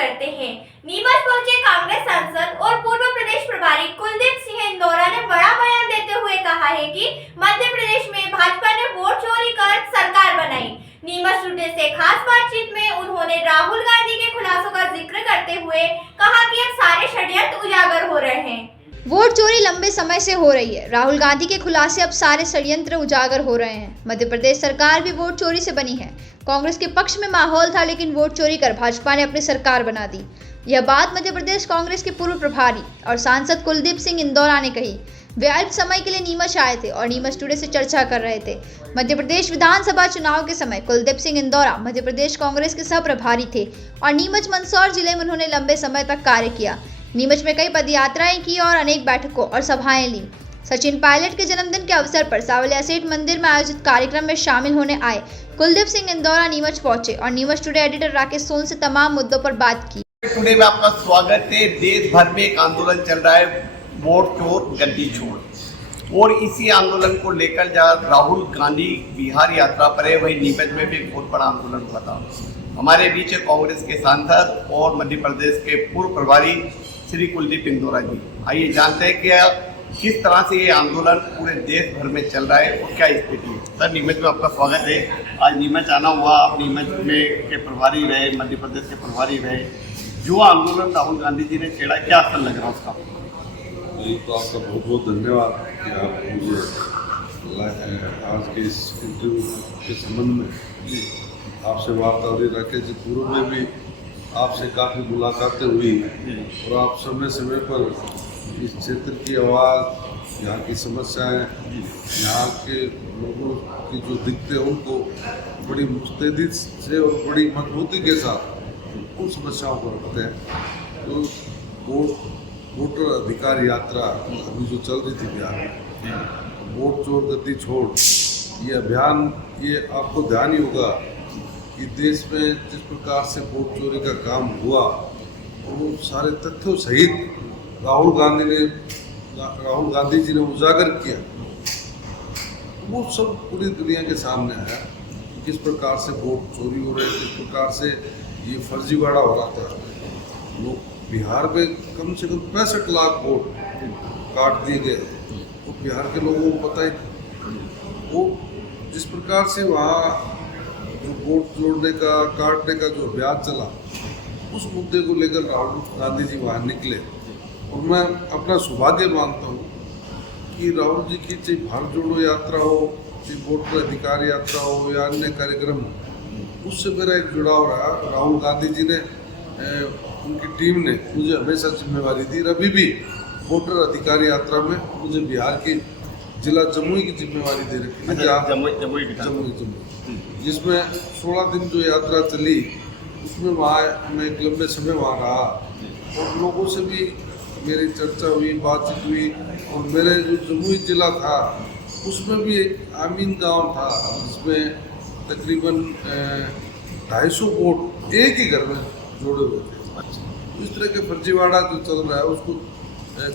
करते हैं। नीमच पहुंचे कांग्रेस सांसद और पूर्व प्रदेश प्रभारी कुलदीप सिंह इंदौरा ने बड़ा बयान देते हुए कहा है कि मध्य प्रदेश में भाजपा ने वोट चोरी कर सरकार बनाई। नीमच टुडे से खास बातचीत में उन्होंने राहुल गांधी के खुलासों का जिक्र करते हुए कहा कि अब सारे षड्यंत्र उजागर हो रहे हैं। वोट चोरी लंबे समय से हो रही है। राहुल गांधी के खुलासे अब सारे षड्यंत्र उजागर हो रहे हैं। मध्य प्रदेश सरकार भी वोट चोरी से बनी है। कांग्रेस के पक्ष में माहौल था, लेकिन वोट चोरी कर भाजपा ने अपनी सरकार बना दी। यह बात मध्य प्रदेश कांग्रेस के पूर्व प्रभारी और सांसद कुलदीप सिंह इंदौरा ने कही। वे अल्प समय के लिए नीमच आए थे और नीमच टुडे से चर्चा कर रहे थे। मध्य प्रदेश विधानसभा चुनाव के समय कुलदीप सिंह इंदौरा मध्य प्रदेश कांग्रेस के सह प्रभारी थे और नीमच मंदसौर जिले में उन्होंने लंबे समय तक कार्य किया। नीमच में कई पदयात्राएं की और अनेक बैठकों और सभाएं ली। सचिन पायलट के जन्मदिन के अवसर पर सावलिया सेठ मंदिर में आयोजित कार्यक्रम में शामिल होने आए कुलदीप सिंह इंदौरा नीमच पहुंचे और नीमच टुडे एडिटर राकेश सोन से तमाम मुद्दों पर बात की। टुडे में आपका स्वागत है। देश भर में एक आंदोलन चल रहा है, वोट चोर गद्दी छोड़, और इसी आंदोलन को लेकर जहाँ राहुल गांधी बिहार यात्रा पर है, वही नीमच में भी एक बहुत बड़ा आंदोलन हुआ था। हमारे बीच कांग्रेस के सांसद और मध्य प्रदेश के पूर्व प्रभारी श्री कुलदीप इंदौरा जी, आइए जानते हैं कि किस तरह से ये आंदोलन पूरे देश भर में चल रहा है और क्या स्थिति है। सर, नीमच में आपका स्वागत है। आज नीमच आना हुआ, आप नीमच में के प्रभारी रहे, मध्य प्रदेश के प्रभारी रहे। जो आंदोलन राहुल गांधी जी ने छेड़ा, क्या असर लग रहा है उसका? तो आपका बहुत बहुत धन्यवाद कि आप मुझे आज के इस इंटरव्यू के संबंध में आपसे बात हो रही। राकेश जी, पूर्व में भी आपसे काफ़ी मुलाकातें हुई और आप समय समय पर इस क्षेत्र की आवाज़, यहाँ की समस्याएं, यहाँ के लोगों की जो दिक्कतें, उनको बड़ी मुस्तैदी से और बड़ी मजबूती के साथ उन समस्याओं को रखते हैं। तो वोटर अधिकार यात्रा अभी जो चल रही थी बिहार में, वोट चोर गद्दी छोड़, ये अभियान, ये आपको ध्यान ही होगा कि देश में जिस प्रकार से वोट चोरी का काम हुआ, वो सारे तथ्यों सहित राहुल गांधी जी ने उजागर किया। वो सब पूरी दुनिया के सामने आया, किस प्रकार से वोट चोरी हो रहे, किस प्रकार से ये फर्जीवाड़ा हो रहा था। लोग बिहार में कम से कम 65 लाख वोट काट दिए गए, तो बिहार के लोगों को पता ही वो जिस प्रकार से वहाँ जो वोट जोड़ने का, काटने का जो अभियान चला, उस मुद्दे को लेकर राहुल गांधी जी वहाँ निकले। और मैं अपना सौभाग्य मानता हूँ कि राहुल जी की चाहे भारत जोड़ो यात्रा हो, चाहे वोटर अधिकार यात्रा हो या अन्य कार्यक्रम हो, उससे मेरा एक जुड़ाव रहा। राहुल गांधी जी ने, उनकी टीम ने मुझे हमेशा जिम्मेवारी दी। अभी भी वोटर अधिकार यात्रा में मुझे बिहार की जिला जमुई की जिम्मेवारी दे रखी है, जमुई, जिसमें 16 दिन जो यात्रा चली, उसमें वहाँ मैं एक लंबे समय वहाँ रहा और लोगों से भी मेरी चर्चा हुई, बातचीत हुई। और मेरे जो जमुई जिला था, उसमें भी एक आमीन गांव था, जिसमें तकरीबन 250 वोट एक ही घर में जोड़े हुए थे। इस तरह के फर्जीवाड़ा जो चल रहा है, उसको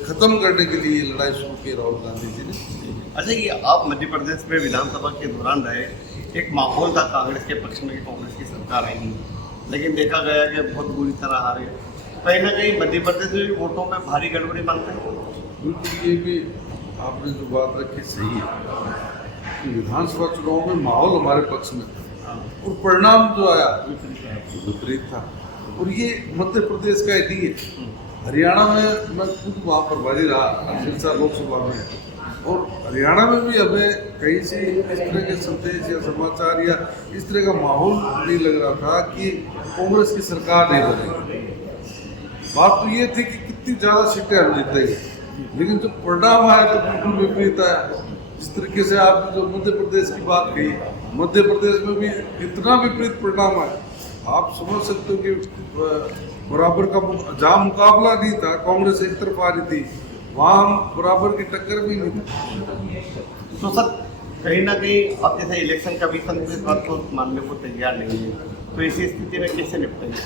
खत्म करने के लिए लड़ाई शुरू की राहुल गांधी जी ने। अच्छा, ये आप मध्य प्रदेश में विधानसभा के दौरान रहे, एक माहौल था कांग्रेस के पक्ष में कि कांग्रेस की सरकार आएगी, लेकिन देखा गया कि बहुत बुरी तरह हारे। कहीं ना कहीं मध्य प्रदेश में वोटों में भारी गड़बड़ी मानते हैं। बिल्कुल, ये भी आपने जो बात रखी सही है कि विधानसभा चुनाव में माहौल हमारे पक्ष में था और परिणाम जो आया विपरीत था। और ये मध्य प्रदेश का ही है। हरियाणा में मैं खुद वहाँ प्रभारी रहा, सिरसा लोकसभा में, और हरियाणा में भी हमें कहीं से इस तरह के संदेश या समाचार या इस तरह का माहौल नहीं लग रहा था कि कांग्रेस की सरकार नहीं बनेगी। बात तो ये थी कि कितनी ज़्यादा सीटें हम जीतेंगे, लेकिन जब परिणाम आया तो बिल्कुल विपरीत आया। जिस तरीके से आप जो मध्य प्रदेश की बात कही, मध्य प्रदेश में भी इतना विपरीत परिणाम आया, आप समझ सकते हो कि बराबर का जहाँ मुकाबला नहीं था, कांग्रेस एक तरफ आ रही थी, वहाँ हम बराबर की टक्कर भी नहीं थी। तो सर, कहीं ना कहीं अब जैसे इलेक्शन कमीशन इस बात को मानने को तैयार नहीं है, तो इसी स्थिति में कैसे निपटेंगे?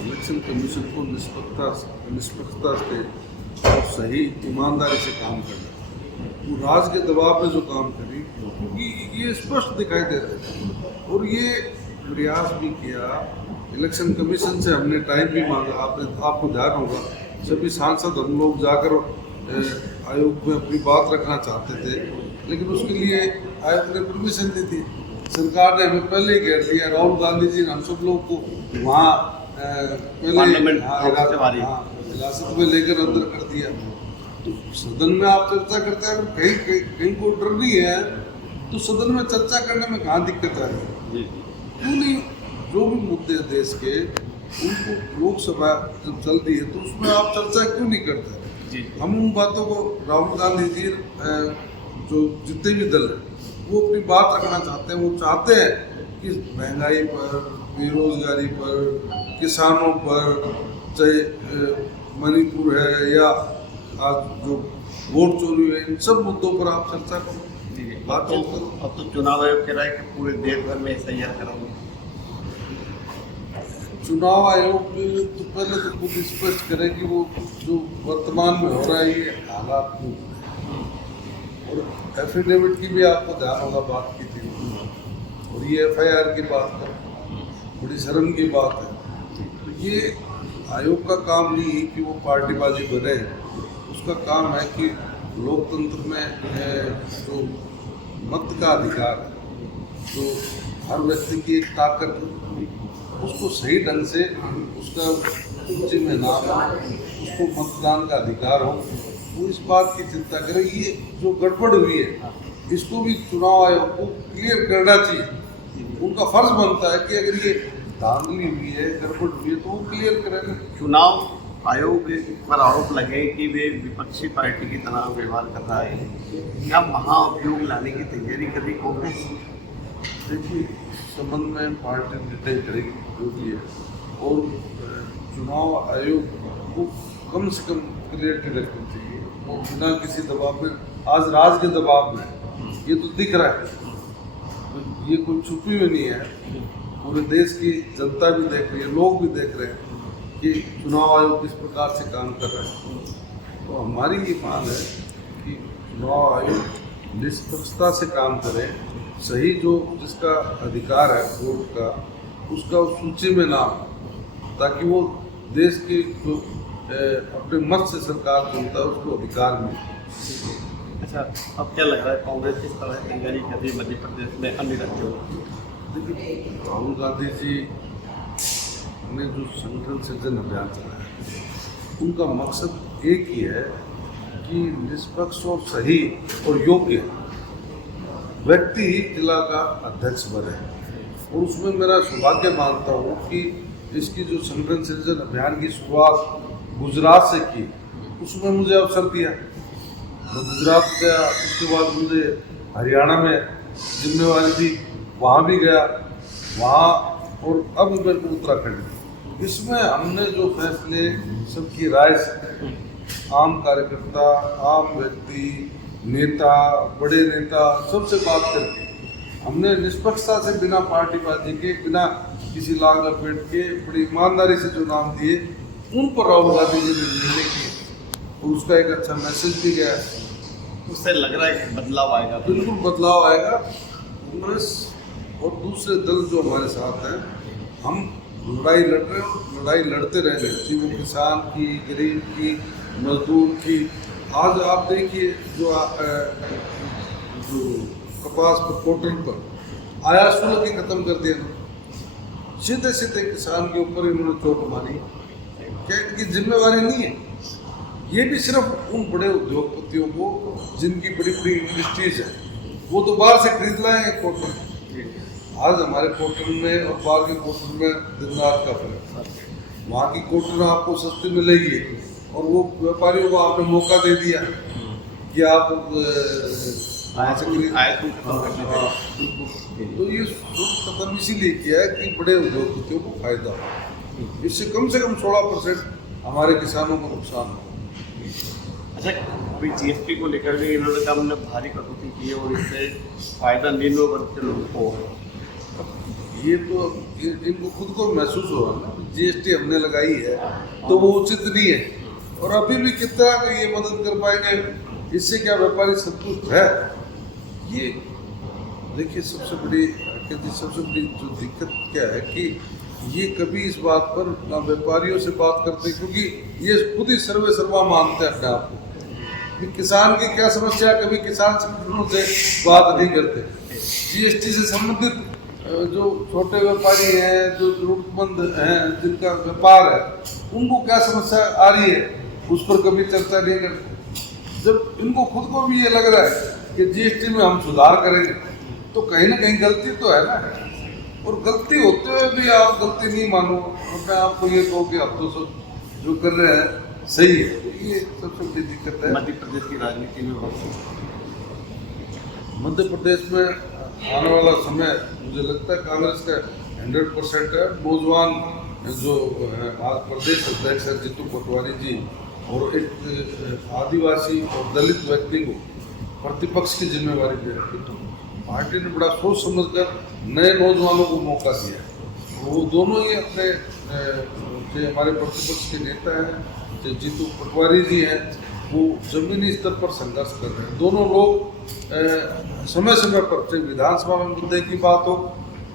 इलेक्शन कमीशन को निष्पक्षता से और सही ईमानदारी से काम करना, वो राज के दबाव में जो काम करी, क्योंकि ये स्पष्ट दिखाई दे रहा है। और ये प्रयास भी किया इलेक्शन कमीशन से हमने टाइम भी मांगा, आपको ध्यान होगा सभी सांसद हम लोग जाकर आयोग में अपनी बात रखना चाहते थे, लेकिन उसके लिए आयोग ने परमिशन दी थी। सरकार ने हमें पहले ही कह दिया, राहुल गांधी जी ने हम सब लोग को वहाँ हिरासत में लेकर अंदर कर दिया। तो सदन में आप चर्चा करते हैं, अगर कहीं को डर नहीं है तो सदन में चर्चा करने में कहाँ दिक्कत आ रही है? क्यों नहीं? जो भी मुद्दे देश के उनको लोकसभा जब चल रही है तो उसमें आप चर्चा क्यों नहीं करते? हम उन बातों को राहुल गांधी जी जो जितने भी दल हैं वो अपनी बात रखना चाहते हैं। वो चाहते हैं कि महंगाई पर, बेरोजगारी पर, किसानों पर, चाहे मणिपुर है या आज जो वोट चोरी है, इन सब मुद्दों पर आप चर्चा करो, बातचीत करो। अब तो चुनाव आयोग कह रहा है कि पूरे देश भर में SIR कराएंगे। चुनाव आयोग तो पहले तो खुद स्पष्ट करे कि वो जो वर्तमान में हो रहा है ये हालात क्यों, और एफिडेविट की भी आपको ध्यान होगा बात की थी, और ये FIR की बात है, बड़ी शर्म की बात है। तो ये आयोग का काम नहीं है कि वो पार्टीबाजी बने, उसका काम है कि लोकतंत्र में जो मत का अधिकार है, जो हर व्यक्ति की एक ताकत है, उसको सही ढंग से उसका सूची में नाम हो, उसको मतदान का अधिकार हो, वो इस बात की चिंता करें। ये जो गड़बड़ हुई है इसको भी चुनाव आयोग को क्लियर करना चाहिए। उनका फर्ज बनता है कि अगर ये धांधली हुई है, गड़बड़ हुई है तो वो क्लियर करेंगे। चुनाव आयोग पर आरोप लगे कि वे विपक्षी पार्टी की तरह व्यवहार कर रहा है, क्या महाअभियोग लाने की तैयारी कर रही कांग्रेस? देखिए, संबंध में पार्टी निर्णय करेगी जो भी है, और चुनाव आयोग को कम से कम क्लियरिटी रखनी चाहिए, और बिना किसी दबाव में, आज राज के दबाव में ये तो दिख रहा है, तो ये कोई छुपी हुई नहीं है, पूरे देश की जनता भी देख रही है, लोग भी देख रहे हैं कि चुनाव आयोग किस प्रकार से काम कर रहा है। तो हमारी ये मांग है कि चुनाव आयोग निष्पक्षता से काम करे, सही जो जिसका अधिकार है वोट का, उसका उस सूची में नाम, ताकि वो देश के जो अपने मत से सरकार चुनता है उसको अधिकार मिले। अच्छा, अब क्या लग रहा है कांग्रेस किस तरह तैयारी कर रही है मध्य प्रदेश में अन्य राज्यों में? देखिए, राहुल गांधी जी ने जो संगठन सृजन अभियान चलाया, उनका मकसद एक ही है कि निष्पक्ष और सही और योग्य व्यक्ति ही जिला का अध्यक्ष बने, और उसमें मेरा सौभाग्य मानता हूँ कि इसकी जो संगठन सृजन अभियान की शुरुआत गुजरात से की, उसमें मुझे अवसर दिया, मैं गुजरात गया, उसके बाद मुझे हरियाणा में जिम्मेवारी दी, वहाँ भी गया, वहाँ, और अब मेरे को उत्तराखंड। इसमें हमने जो फैसले सबकी राय से, आम कार्यकर्ता, आम व्यक्ति, नेता, बड़े नेता, सबसे बात करके हमने निष्पक्षता से, बिना पार्टीबाजी के, बिना किसी लाग लपेट के, बड़ी ईमानदारी से जो नाम दिए उन पर राहुल गांधी जी ने निर्णय किए, और उसका एक अच्छा मैसेज भी गया है। उससे लग रहा है कि बदलाव आएगा। बिल्कुल बदलाव आएगा। कांग्रेस और दूसरे दल जो हमारे साथ हैं, हम लड़ाई लड़ रहे हैं और लड़ाई लड़ते रह रहे हैं, वो किसान की, गरीब की, मजदूर की। आज आप देखिए जो कपास पर, कॉटन पर आयात शुल्क ही खत्म कर दिया, सीधे सीधे किसान के ऊपर इन्होंने चोट मारी। क्या इनकी जिम्मेवारी नहीं है? ये भी सिर्फ उन बड़े उद्योगपतियों को जिनकी बड़ी बड़ी इंडस्ट्रीज है, वो तो बाहर से खरीद लाए हैं कॉटन। आज हमारे कॉटन में और बाहर के कॉटन में दिन रात का फर्क है। वहाँ की कॉटन आपको सस्ती मिलेगी, और वो व्यापारियों को आपने मौका दे दिया कि आप वहाँ से खरीद। तो ये खत्म इसीलिए किया है कि बड़े उद्योगपतियों को फायदा हो, इससे कम से कम 16% हमारे किसानों को नुकसान हो। अच्छा, अभी GST को लेकर भी इन्होंने कहा हमने भारी कटौती की है और इससे फायदा निम्न वर्ग के लोगों को हो। ये तो इनको खुद को महसूस हो रहा है ना, GST हमने लगाई है तो वो उचित नहीं है, और अभी भी कितना ये मदद कर पाएंगे, इससे क्या व्यापारी संतुष्ट है? ये देखिए, सबसे बड़ी जो दिक्कत क्या है कि ये कभी इस बात पर ना व्यापारियों से बात करते, क्योंकि ये खुद ही सर्वे सर्वा मानते हैं अपने आप को कि किसान की क्या समस्या, कभी किसान संगठनों से बात नहीं करते। जीएसटी से संबंधित जो छोटे व्यापारी हैं, जो जरूरतमंद हैं, जिनका व्यापार है, उनको क्या समस्या आ रही है उस पर कभी चर्चा नहीं करते। जब इनको खुद को भी ये लग रहा है कि जीएसटी में हम सुधार करेंगे, तो कहीं ना कहीं गलती तो है ना। और गलती होते हुए भी आप गलती नहीं मानो, अपने आप को ये कहो कि अब तो सब जो कर रहे हैं सही है, तो ये सबसे बड़ी दिक्कत है। मध्य प्रदेश की राजनीति में मध्य प्रदेश में आने वाला समय मुझे लगता है कांग्रेस का 100% है। नौजवान जो आज प्रदेश अध्यक्ष है जीतू पटवारी जी, और एक आदिवासी और दलित व्यक्ति को प्रतिपक्ष की जिम्मेवारी दे रखी, तो पार्टी ने बड़ा सोच समझकर नए नौजवानों को मौका दिया है। वो दोनों ही अपने जो हमारे प्रतिपक्ष के नेता हैं, जो जीतू पटवारी जी हैं, वो जमीनी स्तर पर संघर्ष कर रहे हैं। दोनों लोग समय समय पर, चाहे विधानसभा में मुद्दे की बात हो,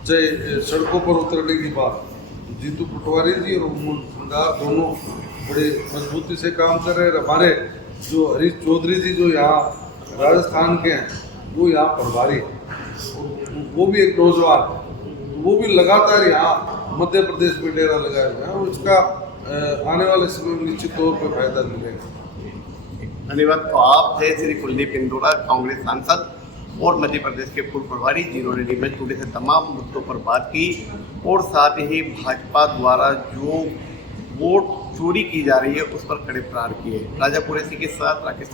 चाहे सड़कों पर उतरने की बात, जीतू पटवारी जी और उमंग सरकार दोनों बड़े मजबूती से काम कर रहे हैं। हमारे जो हरीश चौधरी जी जो यहाँ राजस्थान के हैं, वो यहाँ प्रभारी, वो भी एक नौजवान, वो भी लगातार यहाँ मध्य प्रदेश में डेरा लगाए हुए हैं, और उसका आने वाले समय में निश्चित तौर पर फायदा मिलेगा। धन्यवाद। तो आप थे श्री कुलदीप इंदौरा, कांग्रेस सांसद और मध्य प्रदेश के पूर्व प्रभारी, जिन्होंने नीमच टुडे से तमाम मुद्दों पर बात की और साथ ही भाजपा द्वारा जो वोट चोरी की जा रही है उस पर कड़े प्रहार किए। राजापुर के साथ राकेश।